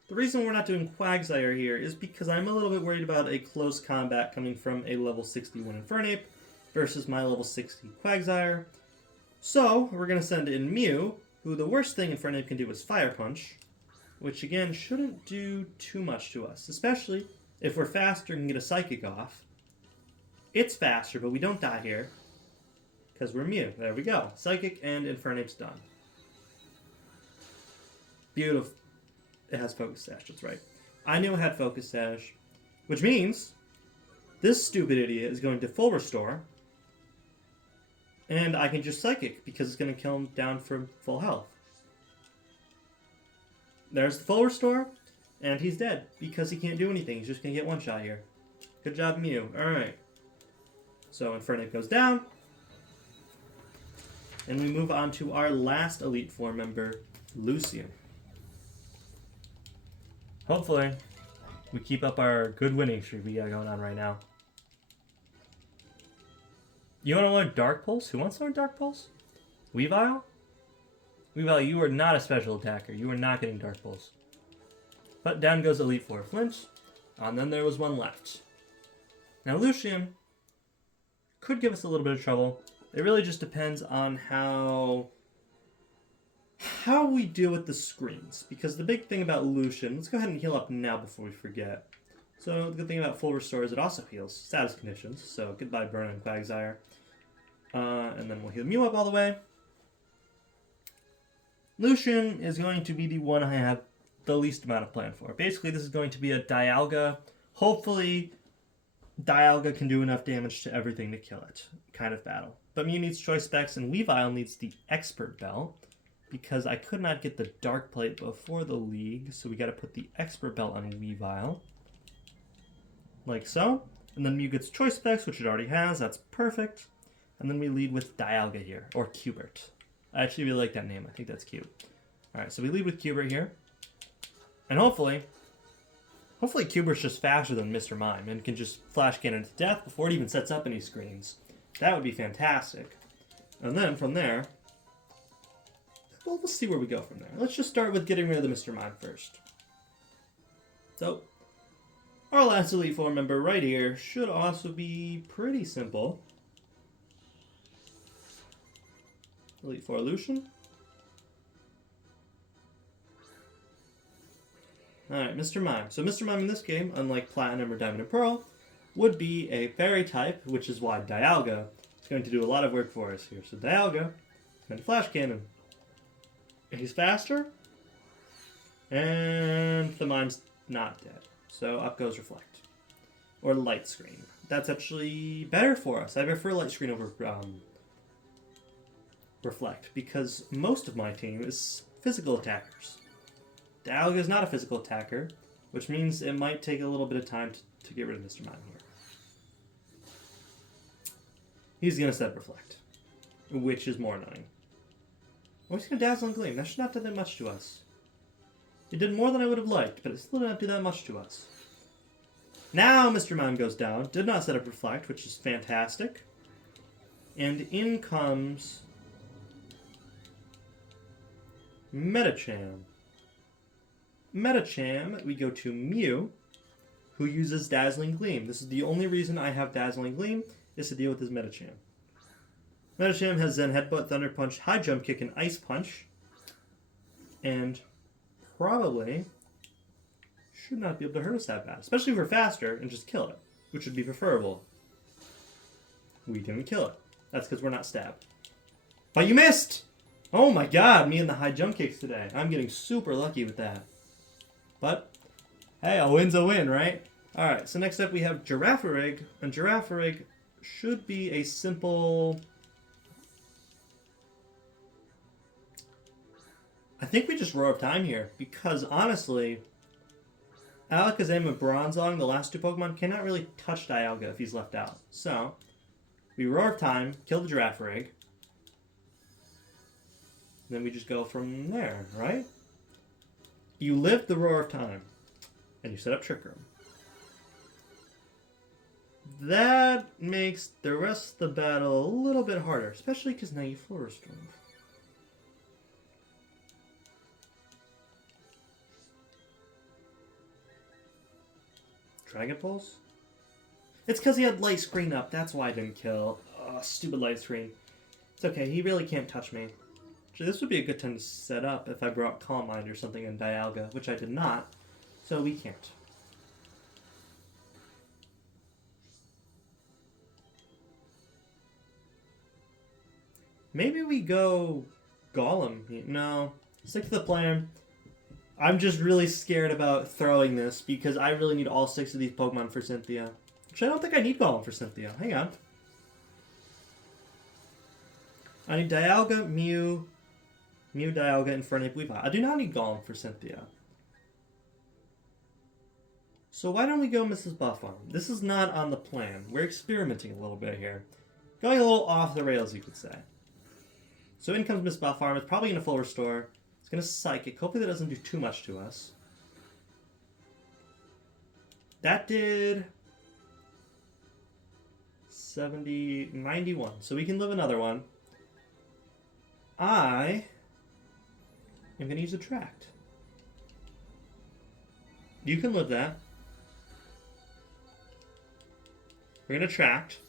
The reason we're not doing Quagsire here is because I'm a little bit worried about a close combat coming from a level 61 Infernape versus my level 60 Quagsire. So, we're going to send in Mew, who the worst thing Infernape can do is Fire Punch, which again shouldn't do too much to us, especially if we're faster and can get a Psychic off. It's faster, but we don't die here, because we're Mew. There we go. Psychic and Infernape's done. Beautiful. It has Focus Sash, that's right. I knew it had Focus Sash, which means this stupid idiot is going to full restore, and I can just Psychic, because it's going to kill him down from full health. There's the full restore, and he's dead, because he can't do anything. He's just going to get one shot here. Good job, Mew. Alright. So Infernape goes down, and we move on to our last Elite Four member, Lucian. Hopefully, we keep up our good winning streak we got going on right now. You want to learn Dark Pulse? Who wants to learn Dark Pulse? Weavile? Weavile, you are not a special attacker. You are not getting Dark Pulse. But down goes Elite Four Flinch, and then there was one left. Now Lucian could give us a little bit of trouble. It really just depends on how we deal with the screens. Because the big thing about Lucian, let's go ahead and heal up now before we forget. So the good thing about full restore is it also heals status conditions. So goodbye Burn and Quagsire. And then we'll heal Mew up all the way. Lucian is going to be the one I have the least amount of plan for. Basically this is going to be a Dialga. Hopefully Dialga can do enough damage to everything to kill it kind of battle. But Mew needs Choice Specs and Weavile needs the Expert Bell. because I could not get the Dark Plate before the League, so we got to put the Expert Belt on Weavile. Like so. And then Mew gets Choice Specs, which it already has. That's perfect. And then we lead with Dialga here, or Cubert. I actually really like that name. I think that's cute. Alright, so we lead with Cubert here. And hopefully Cubert's just faster than Mr. Mime and can just Flash Cannon to death before it even sets up any screens. That would be fantastic. And then from there, well, we'll see where we go from there. Let's just start with getting rid of the Mr. Mime first. So, our last Elite Four member right here should also be pretty simple. Elite Four Lucian. Alright, Mr. Mime. So Mr. Mime in this game, unlike Platinum or Diamond and Pearl, would be a Fairy type, which is why Dialga is going to do a lot of work for us here. So Dialga is going to Flash Cannon. He's faster, and the Mime's not dead. So up goes Reflect. Or Light Screen. That's actually better for us. I prefer Light Screen over Reflect, because most of my team is physical attackers. Dialga is not a physical attacker, which means it might take a little bit of time to get rid of Mr. Mime here. He's going to set Reflect, which is more annoying. Oh, he's going to Dazzling Gleam. That should not do that much to us. It did more than I would have liked, but it still did not do that much to us. Now Mr. Mime goes down. Did not set up Reflect, which is fantastic. And in comes Medicham. Medicham, we go to Mew, who uses Dazzling Gleam. This is the only reason I have Dazzling Gleam, is to deal with his Medicham. Medicham has Zen Headbutt, Thunder Punch, High Jump Kick, and Ice Punch. And probably should not be able to hurt us that bad. Especially if we're faster and just kill it, which would be preferable. We didn't kill it. That's because we're not stabbed. But you missed! Oh my god, me and the high jump kicks today. I'm getting super lucky with that. But, hey, a win's a win, right? Alright, so next up we have Girafarig. And Girafarig should be a simple... I think we just Roar of Time here, because honestly, Alakazam and Bronzong, the last two Pokemon, cannot really touch Dialga if he's left out. So, we Roar of Time, kill the Girafarig, then we just go from there, right? You live the Roar of Time, and you set up Trick Room. That makes the rest of the battle a little bit harder, especially because now you Flora Storm. Dragon Pulse? It's because he had Light Screen up. That's why I didn't kill. Oh, stupid Light Screen. It's okay. He really can't touch me. Actually, this would be a good time to set up if I brought Calm Mind or something in Dialga, which I did not. So we can't. Maybe we go Golem. No. Stick to the plan. I'm just really scared about throwing this because I really need all 6 of these Pokemon for Cynthia. Which I don't think I need Golem for Cynthia. Hang on. I need Dialga, Mew, Dialga, and Infernape, Weavile. I do not need Golem for Cynthia. So why don't we go Mrs. Buffarm? This is not on the plan. We're experimenting a little bit here. Going a little off the rails, you could say. So in comes Miss Buffarm. It's probably going to full restore. It's going to Psychic. Hopefully that doesn't do too much to us. That did 70, 91. So we can live another one. I am going to use Attract. You can live that. We're going to Attract.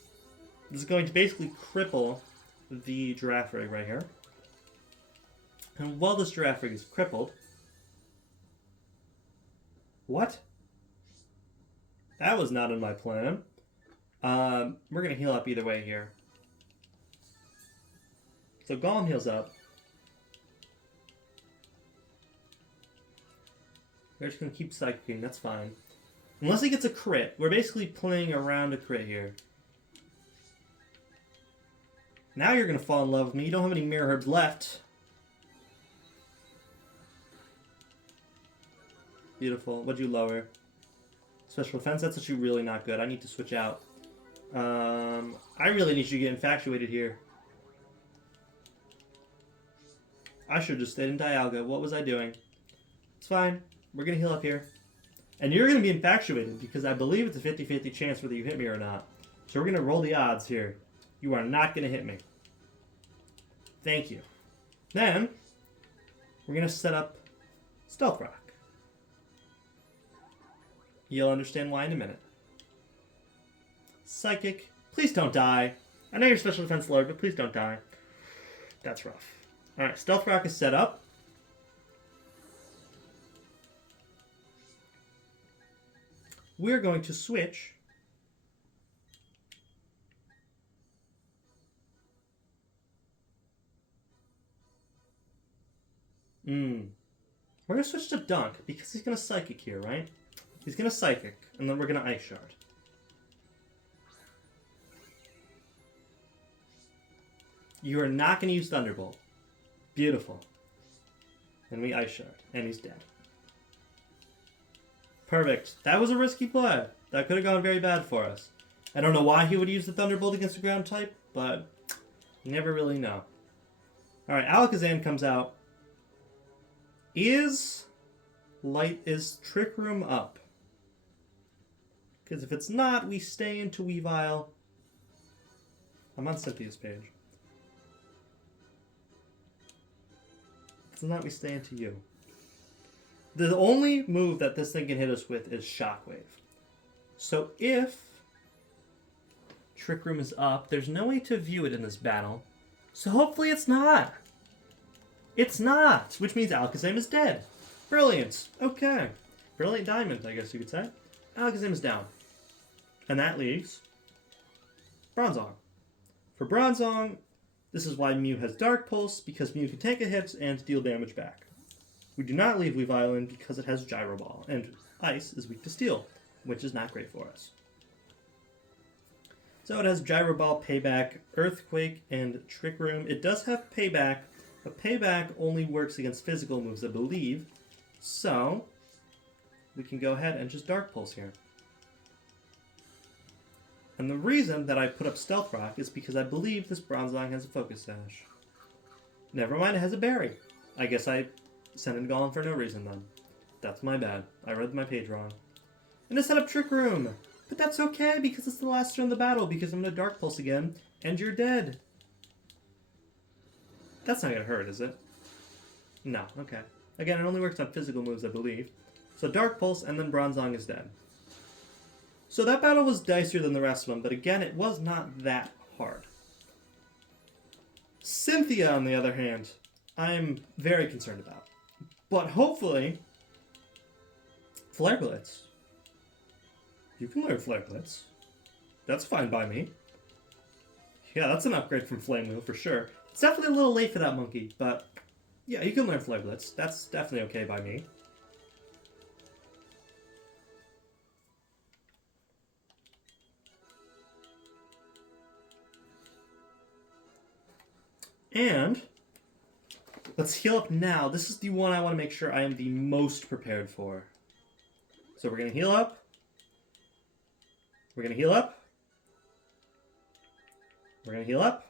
This is going to basically cripple the Girafarig right here. And while this Girafarig is crippled... What? That was not in my plan. We're going to heal up either way here. So Golem heals up. We're just going to keep Psychicking, that's fine. Unless he gets a crit. We're basically playing around a crit here. Now you're going to fall in love with me. You don't have any Mirror Herbs left. Beautiful. What'd you lower? Special defense? That's actually really not good. I need to switch out. I really need you to get infatuated here. I should have just stayed in Dialga. What was I doing? It's fine. We're going to heal up here. And you're going to be infatuated because I believe it's a 50-50 chance whether you hit me or not. So we're going to roll the odds here. You are not going to hit me. Thank you. Then, we're going to set up Stealth Rock. You'll understand why in a minute. Psychic. Please don't die. I know you're special defense lowered, but please don't die. That's rough. Alright, Stealth Rock is set up. We're going to switch We're going to switch to Dunk because he's going to Psychic here, right? He's going to Psychic, and then we're going to Ice Shard. You are not going to use Thunderbolt. Beautiful. And we Ice Shard, and he's dead. Perfect. That was a risky play. That could have gone very bad for us. I don't know why he would use the Thunderbolt against the ground type, but you never really know. Alright, Alakazam comes out. Is Trick Room up? Because if it's not, we stay into Weavile. I'm on Cynthia's page. If it's not, we stay into you. The only move that this thing can hit us with is Shockwave. So if Trick Room is up, there's no way to view it in this battle. So hopefully it's not. It's not, which means Alakazam is dead. Brilliant. Okay. Brilliant Diamond, I guess you could say. Alakazam is down. And that leaves Bronzong. For Bronzong, this is why Mew has Dark Pulse, because Mew can take a hit and deal damage back. We do not leave Weavile in because it has Gyro Ball, and Ice is weak to Steel, which is not great for us. So it has Gyro Ball, Payback, Earthquake, and Trick Room. It does have Payback, but Payback only works against physical moves, I believe. So we can go ahead and just Dark Pulse here. And the reason that I put up Stealth Rock is because I believe this Bronzong has a Focus Sash. Never mind, it has a Berry. I guess I sent in Golem for no reason then. That's my bad. I read my page wrong. I'm gonna set up Trick Room. But that's okay because it's the last turn of the battle because I'm gonna Dark Pulse again and you're dead. That's not gonna hurt, is it? No, okay. Again, it only works on physical moves, I believe. So Dark Pulse and then Bronzong is dead. So that battle was dicier than the rest of them, but again, it was not that hard. Cynthia, on the other hand, I'm very concerned about. But hopefully, Flare Blitz. You can learn Flare Blitz. That's fine by me. Yeah, that's an upgrade from Flame Wheel for sure. It's definitely a little late for that monkey, but yeah, you can learn Flare Blitz. That's definitely okay by me. And let's heal up now. This is the one I want to make sure I am the most prepared for. So we're going to heal up. We're going to heal up. We're going to heal up.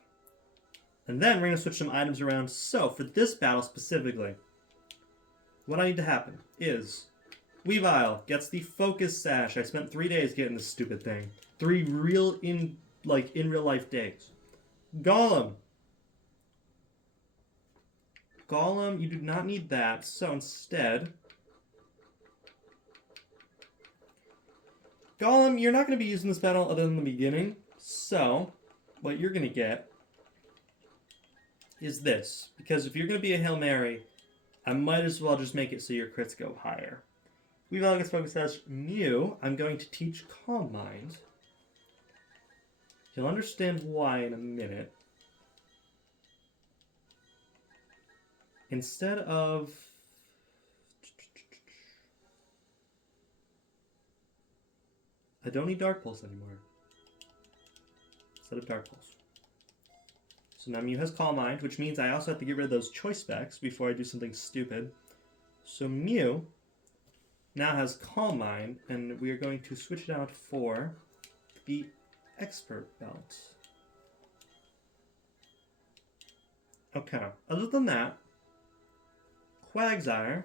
And then we're going to switch some items around. So for this battle specifically, what I need to happen is Weavile gets the Focus Sash. I spent 3 days getting this stupid thing. 3 real in real life days. Golem, you do not need that. So instead, Golem, you're not going to be using this battle other than the beginning. So what you're going to get is this. Because if you're going to be a Hail Mary, I might as well just make it so your crits go higher. Weavile gets Focus Sash. Mew, I'm going to teach Calm Mind. You'll understand why in a minute. Instead of... I don't need Dark Pulse anymore. Instead of Dark Pulse. So now Mew has Calm Mind, which means I also have to get rid of those choice specs before I do something stupid. So Mew now has Calm Mind, and we are going to switch it out for the Expert Belt. Okay, other than that, Quagsire,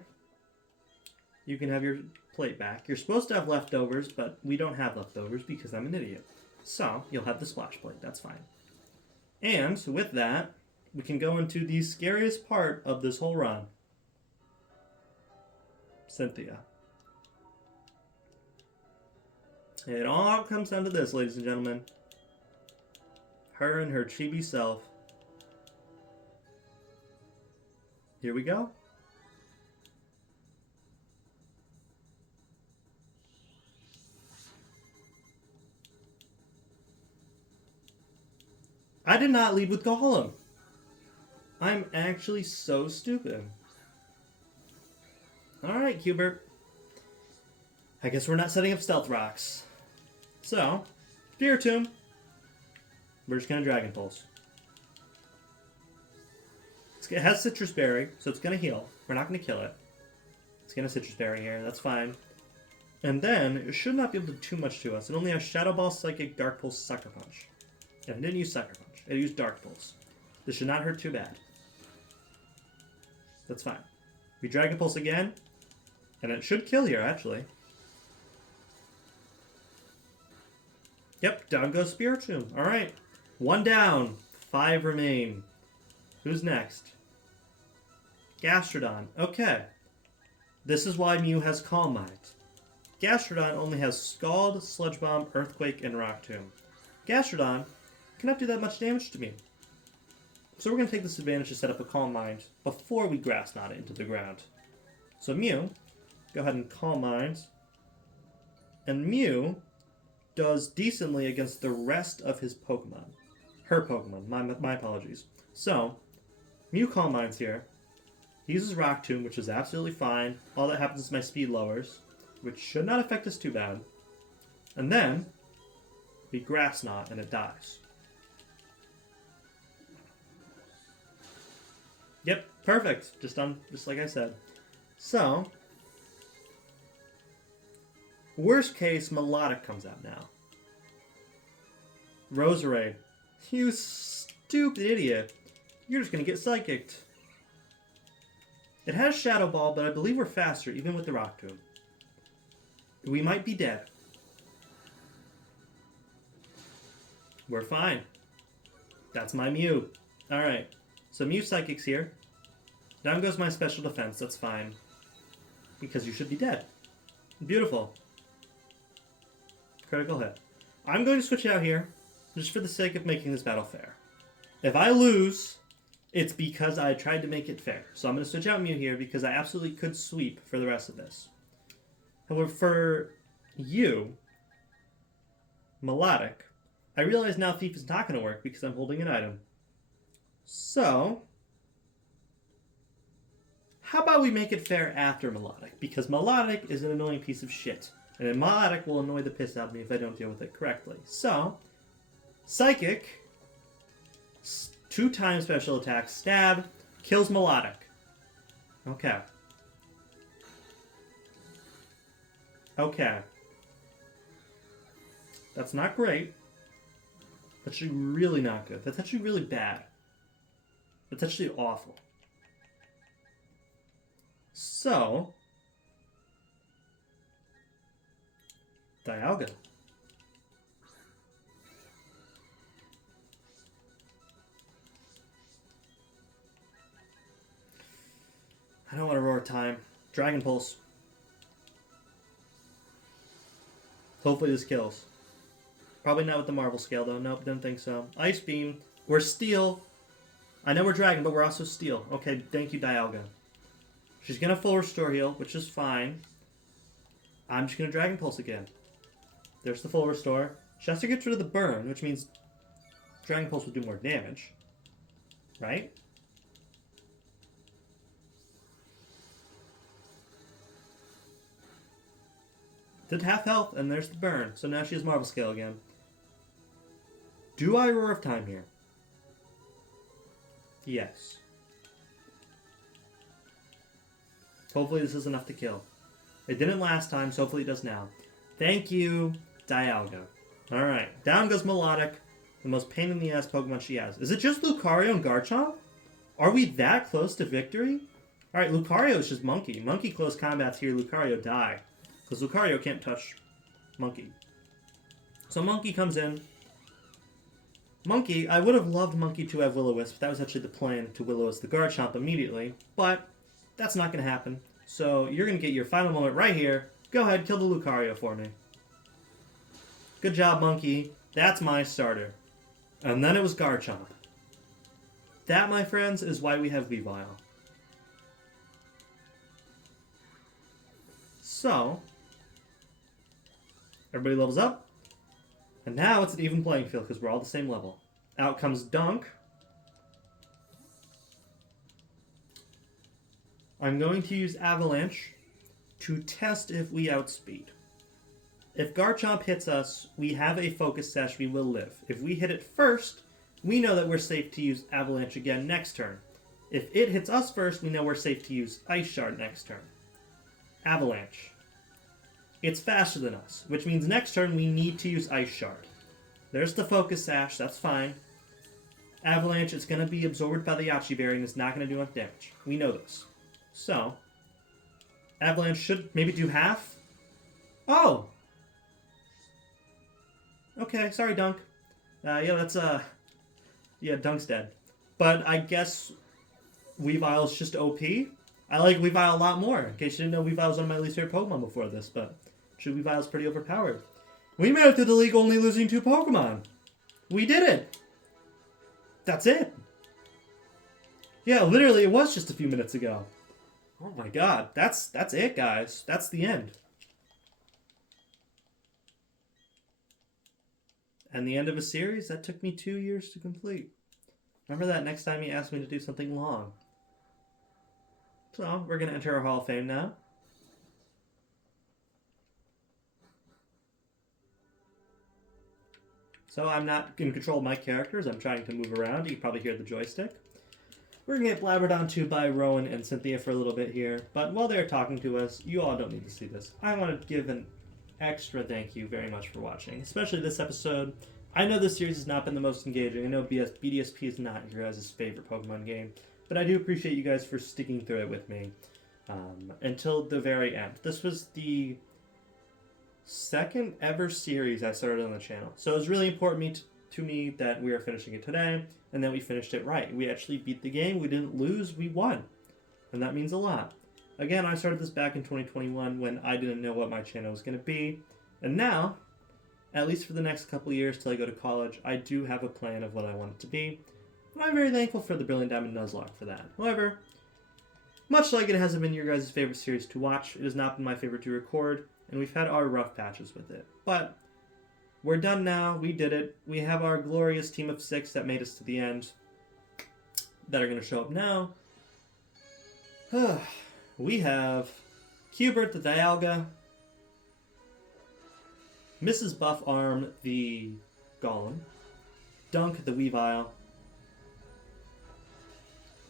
you can have your plate back. You're supposed to have leftovers, but we don't have leftovers because I'm an idiot. So, you'll have the Splash Plate, that's fine. And with that, we can go into the scariest part of this whole run. Cynthia. It all comes down to this, ladies and gentlemen. Her and her chibi self. Here we go. I did not lead with Golem. I'm actually so stupid. Alright, Cubert. I guess we're not setting up stealth rocks. So, Spear Tomb. We're just going to Dragon Pulse. It has Citrus Berry, so it's going to heal. We're not going to kill it. It's going to Citrus Berry here, that's fine. And then, it should not be able to do too much to us. It only has Shadow Ball, Psychic, Dark Pulse, Sucker Punch. And it didn't use Sucker Punch. It used Dark Pulse. This should not hurt too bad. That's fine. We Dragon Pulse again, and it should kill here, actually. Yep, down goes Spirit Tomb. Alright. 1 down. 5 remain. Who's next? Gastrodon. Okay. This is why Mew has Calm Mind. Gastrodon only has Scald, Sludge Bomb, Earthquake, and Rock Tomb. Gastrodon cannot do that much damage to me. So we're going to take this advantage to set up a Calm Mind before we Grass Knot it into the ground. So Mew, go ahead and Calm Mind. And Mew does decently against the rest of his Pokemon. Her Pokemon, my apologies. So, Mew Calm Minds here. He uses Rock Tomb, which is absolutely fine. All that happens is my speed lowers, which should not affect us too bad. And then, we Grass Knot and it dies. Yep, perfect. Just like I said. So, worst case, Melodic comes out now. Roserade. You stupid idiot. You're just going to get Psychicked. It has Shadow Ball, but I believe we're faster, even with the Rock Tomb. We might be dead. We're fine. That's my Mew. Alright. So Mew Psychic's here. Down goes my special defense. That's fine. Because you should be dead. Beautiful. Critical hit. I'm going to switch out here, just for the sake of making this battle fair. If I lose, it's because I tried to make it fair. So I'm going to switch out Mew here, because I absolutely could sweep for the rest of this. However, for you, Melodic, I realize now Thief is not going to work because I'm holding an item. So, how about we make it fair after Melodic? Because Melodic is an annoying piece of shit. And then Melodic will annoy the piss out of me if I don't deal with it correctly. So, Psychic, 2 special attack, stab, kills Melodic. Okay. Okay. That's not great. That's actually really not good. That's actually really bad. That's actually awful. So, Dialga. I don't want to roar time. Dragon Pulse. Hopefully this kills. Probably not with the Marvel Scale though. Nope, didn't think so. Ice Beam. We're Steel. I know we're Dragon, but we're also Steel. Okay, thank you, Dialga. She's going to full Restore Heal, which is fine. I'm just going to Dragon Pulse again. There's the full Restore. She has to get rid of the Burn, which means Dragon Pulse will do more damage. Right? Did half health, and there's the Burn. So now she has Marvel Scale again. Do I Roar of Time here? Yes. Hopefully this is enough to kill. It didn't last time, so hopefully it does now. Thank you, Dialga. Alright, down goes Melodic, the most pain in the ass Pokemon she has. Is it just Lucario and Garchomp? Are we that close to victory? Alright, Lucario is just Monkey. Monkey close combats here, Lucario die. Because Lucario can't touch Monkey. So Monkey comes in. Monkey, I would have loved Monkey to have Will-O-Wisp. That was actually the plan, to Will-O-Wisp the Garchomp immediately. But that's not going to happen. So you're going to get your final moment right here. Go ahead, kill the Lucario for me. Good job, Monkey. That's my starter. And then it was Garchomp. That, my friends, is why we have Weavile. So, everybody levels up. And now it's an even playing field because we're all the same level. Out comes Dunk. I'm going to use Avalanche to test if we outspeed. If Garchomp hits us, we have a Focus Sash, we will live. If we hit it first, we know that we're safe to use Avalanche again next turn. If it hits us first, we know we're safe to use Ice Shard next turn. Avalanche. It's faster than us, which means next turn we need to use Ice Shard. There's the Focus Sash, that's fine. Avalanche is going to be absorbed by the Yachi Berry and is not going to do enough damage. We know this. So, Avalanche should maybe do half. Oh! Okay, sorry, Dunk. Yeah, that's, yeah, Dunk's dead. But I guess Weavile's just OP. I like Weavile a lot more. In case you didn't know, Weavile was one of my least favorite Pokemon before this, but Weavile's pretty overpowered. We made it through the league only losing 2 Pokemon. We did it! That's it! Yeah, literally, it was just a few minutes ago. Oh my god, that's it, guys. That's the end. And the end of a series that took me 2 years to complete. Remember that next time you asked me to do something long. So, we're going to enter our Hall of Fame now. So I'm not in control of my characters. I'm trying to move around. You can probably hear the joystick. We're going to get blabbered on to by Rowan and Cynthia for a little bit here. But while they're talking to us, you all don't need to see this. I want to give an extra thank you very much for watching, especially this episode. I know this series has not been the most engaging. I know BDSP is not your guys' favorite Pokemon game, but I do appreciate you guys for sticking through it with me until the very end. This was the second ever series I started on the channel, so it was really important to me that we are finishing it today and that we finished it right. We actually beat the game. We didn't lose. We won, and that means a lot. Again, I started this back in 2021 when I didn't know what my channel was going to be. And now, at least for the next couple of years till I go to college, I do have a plan of what I want it to be. And I'm very thankful for the Brilliant Diamond Nuzlocke for that. However, much like it hasn't been your guys' favorite series to watch, it has not been my favorite to record, and we've had our rough patches with it. But we're done now. We did it. We have our glorious team of 6 that made us to the end that are going to show up now. We have Hubert the Dialga, Mrs. Buff Arm the Golem, Dunk the Weavile,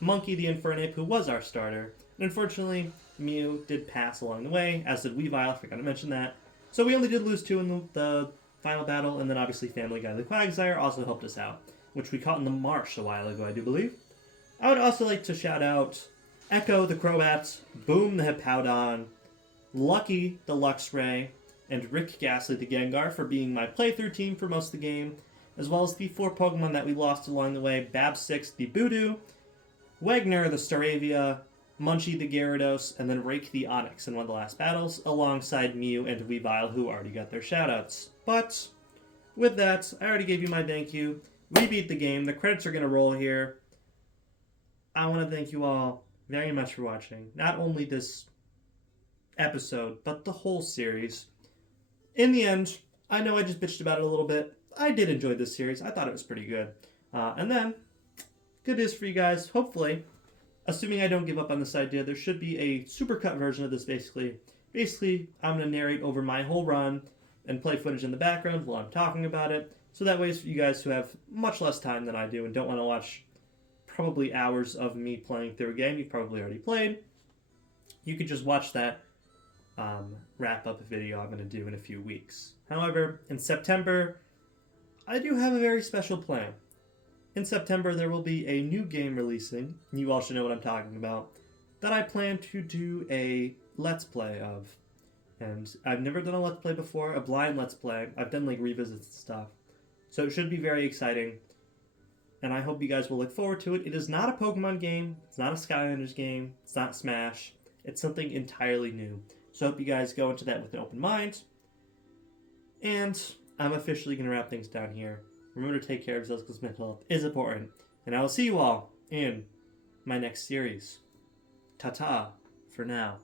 Monkey the Infernape, who was our starter, and unfortunately Mew did pass along the way, as did Weavile, I forgot to mention that. So we only did lose 2 in the final battle, and then obviously Family Guy the Quagsire also helped us out, which we caught in the marsh a while ago, I do believe. I would also like to shout out Echo the Crobat, Boom the Hippowdon, Lucky the Luxray, and Rick Ghastly the Gengar for being my playthrough team for most of the game, as well as the 4 Pokemon that we lost along the way, Bab6 the Voodoo, Wagner the Staravia, Munchie the Gyarados, and then Rake the Onix in one of the last battles, alongside Mew and Weavile, who already got their shoutouts. But with that, I already gave you my thank you. We beat the game. The credits are going to roll here. I want to thank you all very much for watching. Not only this episode, but the whole series. In the end, I know I just bitched about it a little bit. I did enjoy this series. I thought it was pretty good. And then, good news for you guys. Hopefully, assuming I don't give up on this idea, there should be a supercut version of this basically. Basically, I'm going to narrate over my whole run and play footage in the background while I'm talking about it. So that way, for you guys who have much less time than I do and don't want to watch probably hours of me playing through a game you've probably already played, you could just watch that wrap up video I'm going to do in a few weeks. However, in September, I do have a very special plan. In September, there will be a new game releasing, you all should know what I'm talking about, that I plan to do a Let's Play of. And I've never done a Let's Play before, a blind Let's Play. I've done like revisits and stuff. So it should be very exciting. And I hope you guys will look forward to it. It is not a Pokemon game. It's not a Skylanders game. It's not Smash. It's something entirely new. So I hope you guys go into that with an open mind. And I'm officially going to wrap things down here. Remember to take care of yourselves because mental health is important. And I will see you all in my next series. Ta-ta for now.